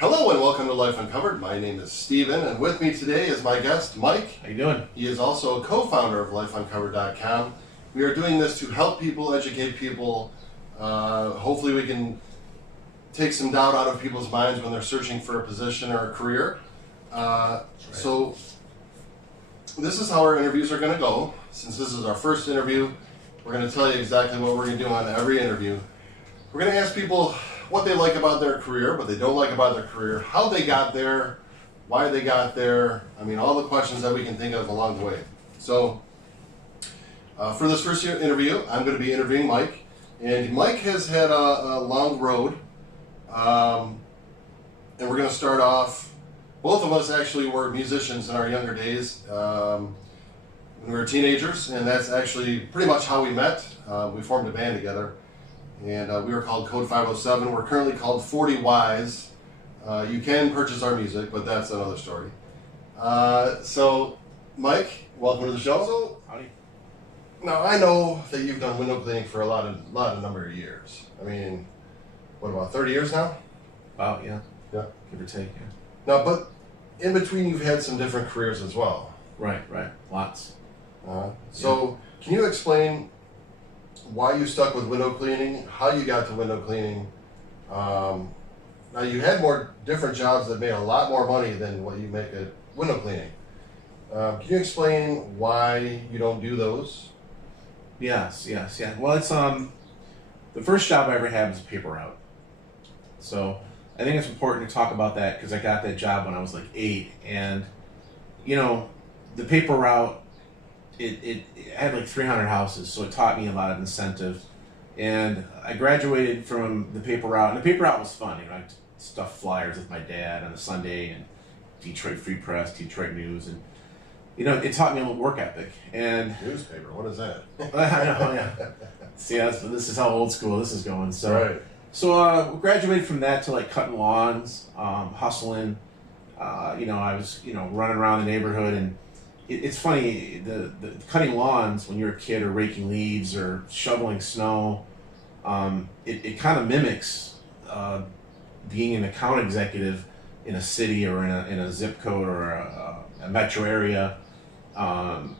Hello and welcome to Life Uncovered. My name is Steven, and with me today is my guest, Mike. How you doing? He is also a co-founder of LifeUncovered.com. We are doing this to help people, educate people. Hopefully we can take some doubt out of people's minds when they're searching for a position or a career. So this is how our interviews are going to go. Since this is our first interview, we're going to tell you exactly what we're going to do on every interview. We're going to ask people what they like about their career, what they don't like about their career, how they got there, why they got there. I mean, all the questions that we can think of along the way. So for this first interview, I'm going to be interviewing Mike. And Mike has had a long road. And we're going to start off, both of us actually were musicians in our younger days. When we were teenagers, and that's actually pretty much how we met. We formed a band together. And we were called Code 507. We're currently called 40 Wise. You can purchase our music, but that's another story. So, Mike, welcome to the show. So, Howdy. now I know that you've done window cleaning for a lot of number of years. I mean, what, about 30 years now? Wow, yeah. Yeah. Give or take, yeah. Now, but in between, you've had some different careers as well. Right. Lots. So, can you explain why you stuck with window cleaning, how you got to window cleaning? Now you had more different jobs that made a lot more money than what you make at window cleaning. Can you explain why you don't do those? Yes. Well, it's the first job I ever had was a paper route. So I think it's important to talk about that because I got that job when I was like 8, and the paper route. It had like 300 houses, so it taught me a lot of incentive. And I graduated from the paper route, and the paper route was fun. I stuffed flyers with my dad on a Sunday, and Detroit Free Press, Detroit News, and it taught me a little work ethic. And Newspaper, what is that? I know, yeah. See, this is how old school this is going. So, right. So we graduated from that to like cutting lawns, hustling. I was running around the neighborhood, and it's funny, the cutting lawns when you're a kid, or raking leaves, or shoveling snow, it kind of mimics being an account executive in a city or in a zip code or a metro area.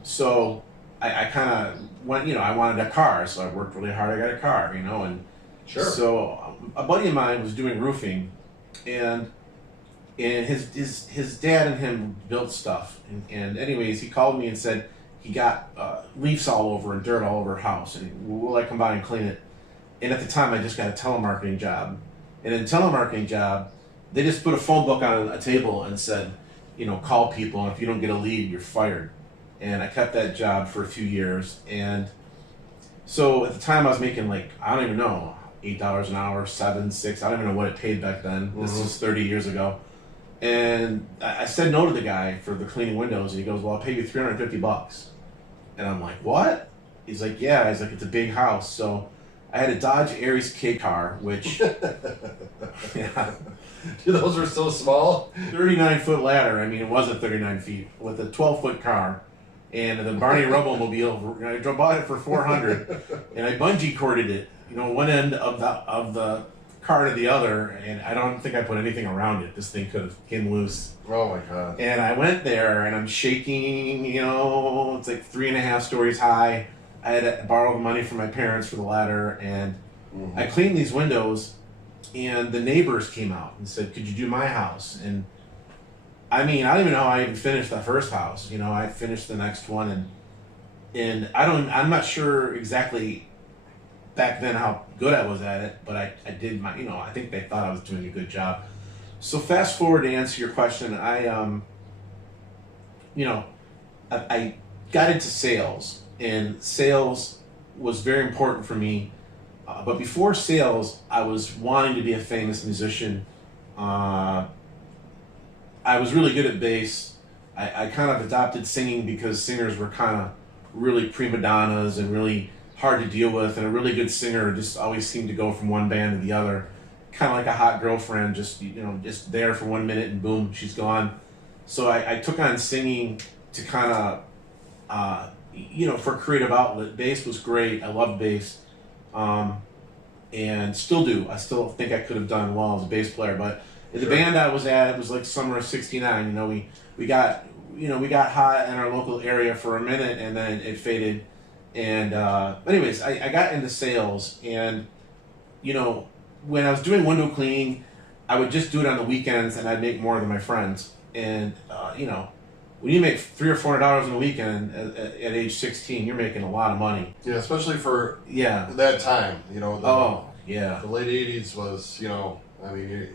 So I kind of went, I wanted a car, so I worked really hard. I got a car, and Sure. So a buddy of mine was doing roofing, and his dad and him built stuff, and anyways, he called me and said he got leaves all over and dirt all over her house, and will I come by and clean it? And at the time, I just got a telemarketing job, and in a telemarketing job, they just put a phone book on a table and said, call people, and if you don't get a lead, you're fired. And I kept that job for a few years, and so at the time, I was making like, I don't even know, $8 an hour, $7, $6, I don't even know what it paid back then. This was 30 years ago. And I said no to the guy for the cleaning windows, and he goes, well, I'll pay you $350. And I'm like, what? He's like, yeah. He's like, it's a big house. So I had a Dodge Aries K car, which, yeah. Dude, those were so small. 39-foot ladder. I mean, it wasn't 39 feet, with a 12-foot car. And the Barney Rubble Mobile, I bought it for $400, and I bungee corded it, one end of the car to the other, and I don't think I put anything around it. This thing could have came loose. Oh my God. And I went there, and I'm shaking, it's like 3.5 stories high. I had to borrow the money from my parents for the ladder, and I cleaned these windows, and the neighbors came out and said, could you do my house? And I mean, I don't even know how I even finished that first house. I finished the next one, and I'm not sure exactly back then how good I was at it, but I did my, I think they thought I was doing a good job. So fast forward to answer your question, I got into sales, and sales was very important for me. But before sales, I was wanting to be a famous musician. I was really good at bass. I kind of adopted singing because singers were kind of really prima donnas and really hard to deal with, and a really good singer just always seemed to go from one band to the other, kind of like a hot girlfriend, just there for 1 minute and boom, she's gone. So I took on singing to kind of for creative outlet. Bass was great. I loved bass. And still do. I still think I could have done well as a bass player, but The band I was at, it was like summer of '69. You know, we got hot in our local area for a minute, and then it faded. And anyways, I got into sales, and you know, when I was doing window cleaning, I would just do it on the weekends, and I'd make more than my friends. And you know, when you make $300 or $400 in a weekend at age 16, you're making a lot of money. Yeah, especially for that time. You know. The late '80s was, you know, I mean,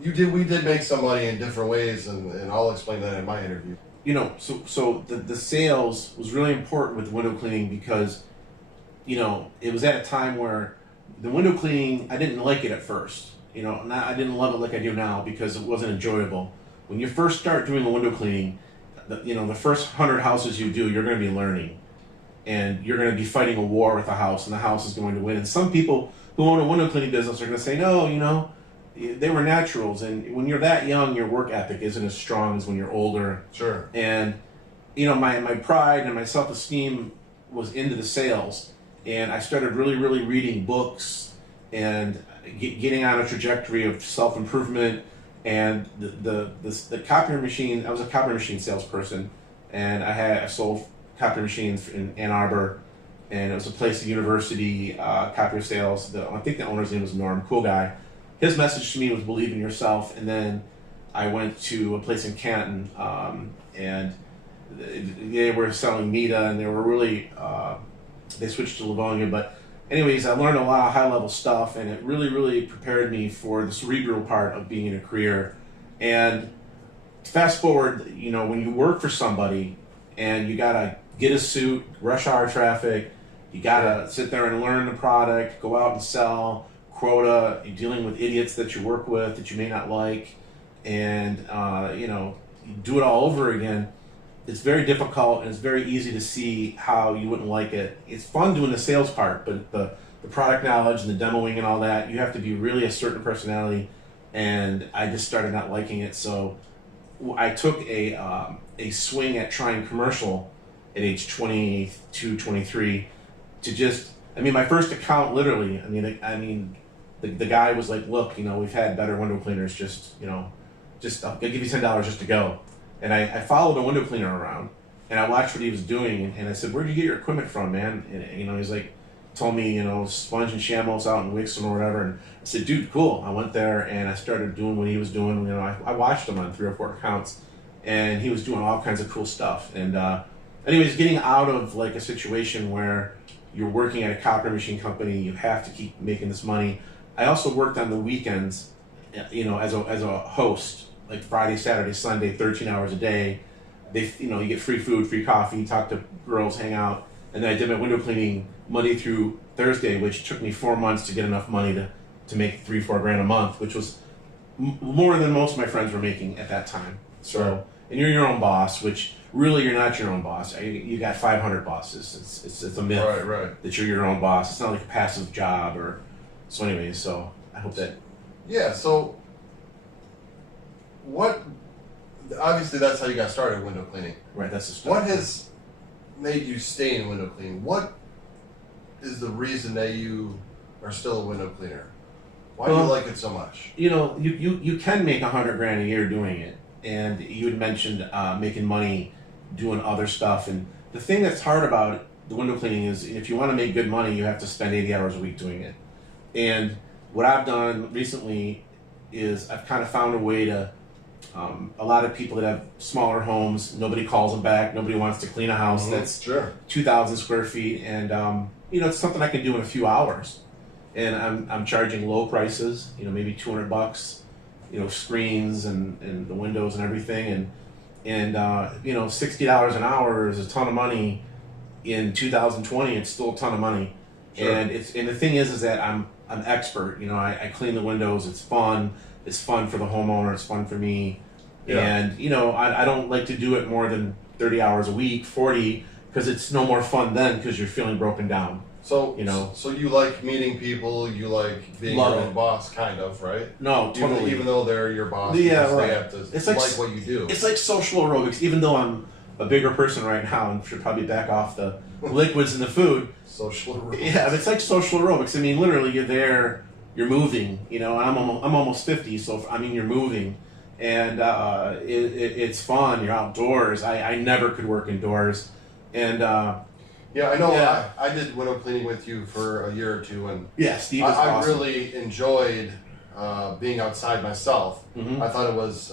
we did make some money in different ways, and I'll explain that in my interview. You know, so the sales was really important with window cleaning because, you know, it was at a time where the window cleaning, I didn't like it at first. You know, I didn't love it like I do now because it wasn't enjoyable. When you first start doing the window cleaning, the first 100 houses you do, you're going to be learning. And you're going to be fighting a war with the house, and the house is going to win. And some people who own a window cleaning business are going to say, no, you know, they were naturals. And when you're that young, your work ethic isn't as strong as when you're older. Sure. And, you know, my pride and my self-esteem was into the sales. And I started really, really reading books and getting on a trajectory of self-improvement. And the copier machine, I was a copier machine salesperson. And I sold copier machines in Ann Arbor, and it was a place at university, copier sales. I think the owner's name was Norm, cool guy. His message to me was believe in yourself, and then I went to a place in Canton, and they were selling Mita, and they were really, they switched to Livonia, but anyways, I learned a lot of high-level stuff, and it really, really prepared me for the cerebral part of being in a career. And fast forward, you know, when you work for somebody, and you gotta get a suit, rush hour traffic, you gotta sit there and learn the product, go out and sell, quota, you're dealing with idiots that you work with that you may not like, and you know, you do it all over again. It's very difficult, and it's very easy to see how you wouldn't like it. It's fun doing the sales part, but the product knowledge and the demoing and all that, you have to be really a certain personality, and I just started not liking it. So I took a swing at trying commercial at age 22, 23 to just, I mean, my first account literally, the guy was like, look, you know, we've had better window cleaners, just, you know, I'll give you $10 just to go. And I followed a window cleaner around, and I watched what he was doing, and I said, where'd you get your equipment from, man? And, you know, he's like, told me, you know, Sponge and Shameless out in Wixom or whatever, and I said, dude, cool. I went there, and I started doing what he was doing. You know, I watched him on 3 or 4 accounts, and he was doing all kinds of cool stuff. And anyways, getting out of like a situation where you're working at a copper machine company, you have to keep making this money. I also worked on the weekends, you know, as a host, like Friday, Saturday, Sunday, 13 hours a day. You know, you get free food, free coffee, talk to girls, hang out. And then I did my window cleaning Monday through Thursday, which took me 4 months to get enough money to make $3-4 grand a month, which was more than most of my friends were making at that time. So, and you're your own boss, which really you're not your own boss. You got 500 bosses. It's a myth that you're your own boss. It's not like a passive job or. So anyways, so I hope that. Yeah. So. What? Obviously, that's how you got started window cleaning. Right. That's the start. What has made you stay in window cleaning? What is the reason that you are still a window cleaner? Why do you like it so much? You know, you can make $100 grand a year doing it, and you had mentioned making money doing other stuff. And the thing that's hard about the window cleaning is if you want to make good money, you have to spend 80 hours a week doing it. And what I've done recently is I've kind of found a way to. A lot of people that have smaller homes, nobody calls them back. Nobody wants to clean a house that's 2,000 square feet, and you know, it's something I can do in a few hours. And I'm charging low prices, you know, maybe $200, you know, screens and the windows and everything, and you know, $60 an hour is a ton of money. In 2020, it's still a ton of money. Sure. And the thing is that I'm expert. You know, I clean the windows. It's fun. It's fun for the homeowner. It's fun for me. Yeah. And, you know, I don't like to do it more than 30 hours a week, 40, because it's no more fun then because you're feeling broken down. So, you know. So you like meeting people, you like being your own boss, kind of, right? No, totally. Even though they're your boss, yeah, right. They have to it's like what you do. It's like social aerobics, even though I'm a bigger person right now and should probably back off the liquids and the food. Social aerobics. Yeah, it's like social aerobics. I mean, literally, you're there. you're moving, you know. I'm almost 50, so you're moving, and it's fun. You're outdoors. I never could work indoors, and yeah, I know. Yeah. I did window cleaning with you for a year or two, and yeah, Steve is I awesome. really enjoyed being outside myself. Mhm. I thought it was,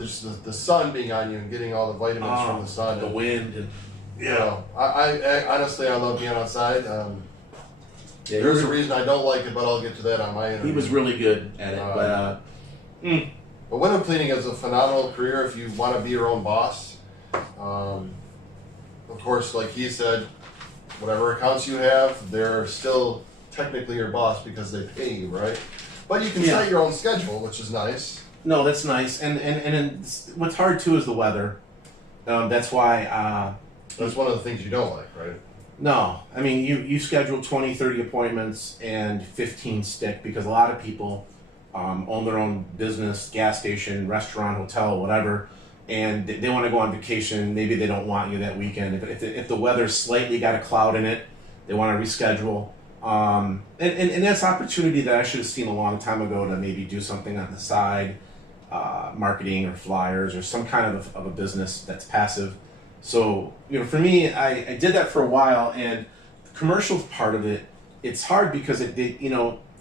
just the sun being on you and getting all the vitamins from the sun. The And, wind, and you know, I honestly, I love being outside. yeah, There's a reason I don't like it, but I'll get to that on my interview. he was really good at it, But window cleaning is a phenomenal career if you want to be your own boss. Of course, like he said, whatever accounts you have, they're still technically your boss because they pay you, right? But you can Yeah. set your own schedule, which is nice. no, that's nice. And what's hard too is the weather. That's why. That's one of the things you don't like, right? No, I mean, you schedule 20, 30 appointments and 15 stick, because a lot of people own their own business, gas station, restaurant, hotel, whatever, and they want to go on vacation. Maybe they don't want you that weekend. If the weather's slightly got a cloud in it, they want to reschedule. And that's opportunity that I should have seen a long time ago to maybe do something on the side, marketing or flyers or some kind of a business that's passive. So, for me, I did that for a while, and the commercial part of it, it's hard because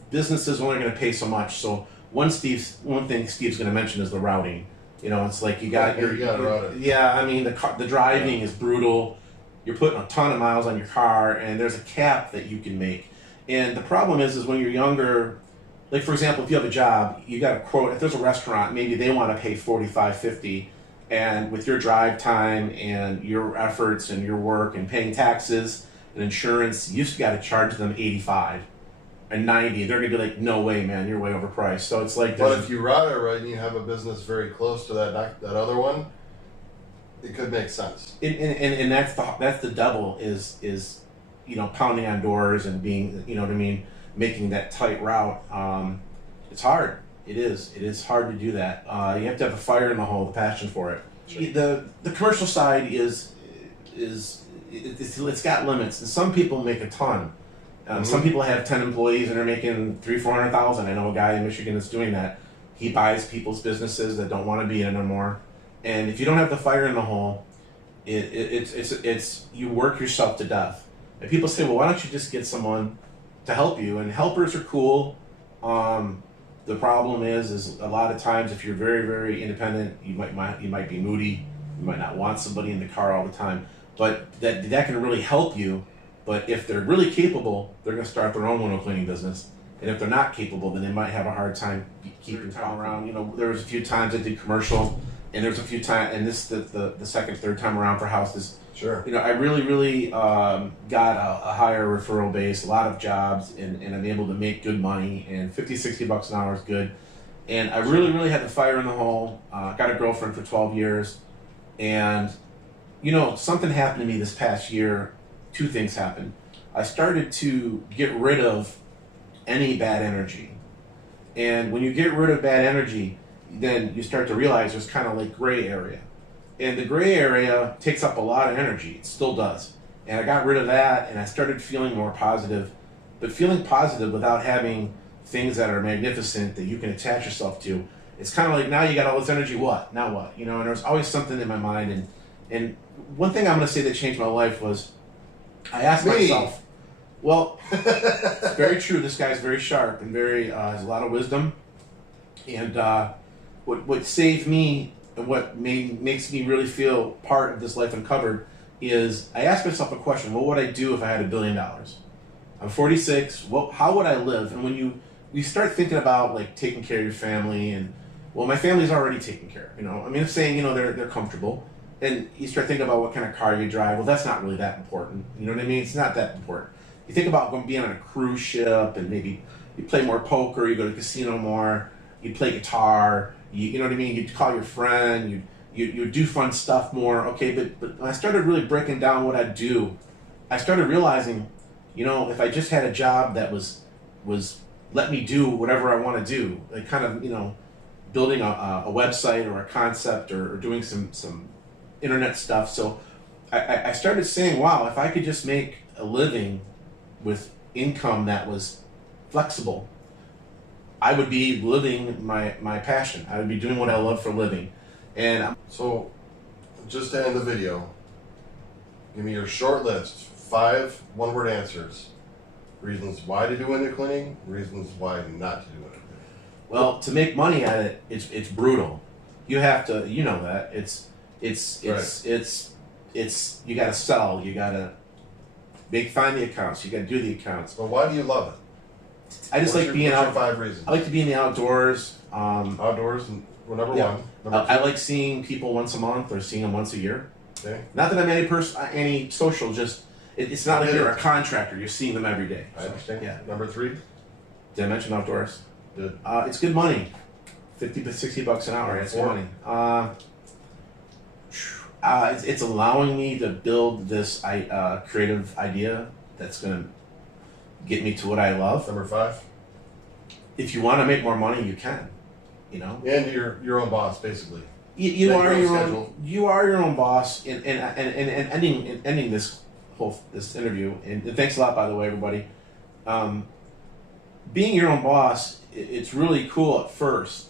business is only going to pay so much. So one thing Steve's going to mention is the routing. It's like you got You gotta route it. yeah. I mean, the driving is brutal. You're putting a ton of miles on your car, and there's a cap that you can make. And the problem is when you're younger, like for example, if you have a job, you got a quote. If there's a restaurant, maybe they want to pay 45, 50. And with your drive time and your efforts and your work and paying taxes and insurance, you just got to charge them 85 and 90. They're going to be like, no way, man, you're way overpriced. So it's like, But if you route it right and you have a business very close to that other one, it could make sense. and that's the devil is pounding on doors and being, what I mean, making that tight route. It's hard. It is hard to do that. You have to have a fire in the hole, the passion for it. Sure. The commercial side it's got limits, and some people make a ton. Some people have 10 employees and are making $300,000-$400,000. I know a guy in Michigan that's doing that. He buys people's businesses that don't want to be in it anymore, and if you don't have the fire in the hole, it's you work yourself to death. And people say, well, why don't you just get someone to help you? And helpers are cool. The problem is a lot of times if you're very, very independent, you might be moody. You might not want somebody in the car all the time. But that can really help you. But if they're really capable, they're going to start their own window cleaning business. And if they're not capable, then they might have a hard time keeping time around. There was a few times I did commercial, and there's a few times, and this the second, third time around for houses. Sure. I really got a higher referral base, a lot of jobs, and I'm able to make good money, and $50-$60 an hour is good. And I really had the fire in the hole. Got a girlfriend for 12 years, and something happened to me this past year. Two things happened. I started to get rid of any bad energy, and when you get rid of bad energy, then you start to realize there's kind of like gray area. And the gray area takes up a lot of energy. It still does. And I got rid of that, and I started feeling more positive. But feeling positive without having things that are magnificent that you can attach yourself to, it's kind of like, now you got all this energy, what? Now what? And there's always something in my mind. And one thing I'm going to say that changed my life was I asked myself, well, it's very true. This guy's very sharp and has a lot of wisdom. And what saved me and what makes me really feel part of this Life Uncovered is I asked myself a question: what would I do if I had $1 billion? I'm 46. How would I live? And when you start thinking about like taking care of your family, and my family's already taken care of. It's saying they're comfortable, and you start thinking about what kind of car you drive. Well, that's not really that important. You know what I mean? It's not that important. You think about being on a cruise ship, and maybe you play more poker, you go to the casino more, you play guitar. You know what I mean? You'd call your friend, you do fun stuff more. Okay, but when I started really breaking down what I'd do, I started realizing, if I just had a job that was let me do whatever I want to do, like kind of, building a website or a concept or doing some internet stuff. So I started saying, wow, if I could just make a living with income that was flexible, I would be living my passion. I would be doing what I love for a living. And So, just to end the video, give me your short list, 5 one-word answers. Reasons why to do window cleaning, reasons why not to do window cleaning. well, to make money at it, it's brutal. You have to, you know that. It's you gotta sell, you gotta find the accounts, you gotta do the accounts. But why do you love it? I just like being what's your out. 5 reasons? I like to be in the outdoors. Outdoors, number Yeah. one. Number two. I like seeing people once a month or seeing them once a year. Okay. Not that I'm any social, just it's not like you're a contractor. You're seeing them every day. I understand. Yeah. Number 3. Did I mention outdoors? Good. It's good money. 50 to 60 bucks an hour. It's good money. It's allowing me to build this creative idea that's going to get me to what I love. Number 5. If you want to make more money, you can. You know. And you're your own boss, basically. You Make are your own your schedule. own. You are your own boss. And ending this interview. And thanks a lot, by the way, everybody. Being your own boss, it's really cool at first.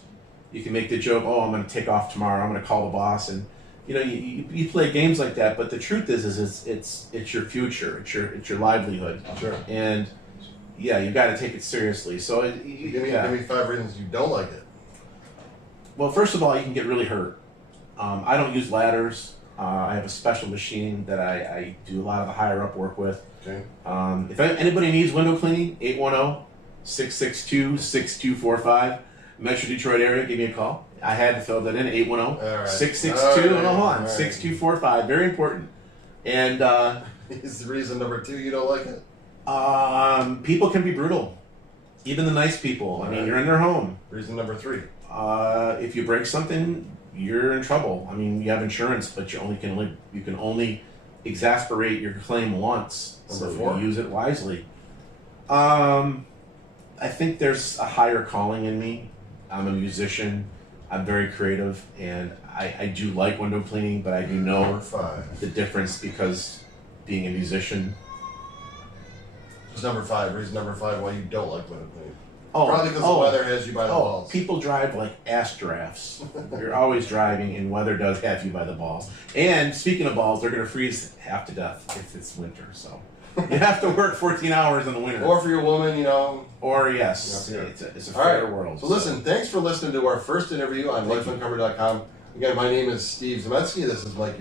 You can make the joke, "Oh, I'm going to take off tomorrow. I'm going to call the boss," and you play games like that. But the truth is it's your future. It's your livelihood. Sure. And yeah, you got to take it seriously. So Give me 5 reasons you don't like it. Well, first of all, you can get really hurt. I don't use ladders. I have a special machine that I do a lot of the higher up work with. Okay. If anybody needs window cleaning, 810-662-6245. Metro Detroit area, give me a call. I had to fill that in, 810-662, hold on, 6245, very important. And Is the reason number 2 you don't like it? people can be brutal, even the nice people. I mean, you're in their home. Reason number 3. If you break something, you're in trouble. I mean, you have insurance, but you can only exasperate your claim once. Number So 4. you use it wisely. I think there's a higher calling in me. I'm a musician. I'm very creative, and I do like window cleaning, but I do know Number 5. the difference because being a musician. Just number 5. Reason number 5 why you don't like window cleaning. Oh, Probably because the weather has you by the balls. People drive like ass giraffes. You're always driving, and weather does have you by the balls. And speaking of balls, they're going to freeze half to death if it's winter. So you have to work 14 hours in the winter. Or for your woman, Or yes, Yeah. it's a All fair right. world. So listen, thanks for listening to our first interview on lifeuncovered.com. Again, my name is Steve Zemetsky. This is Mike.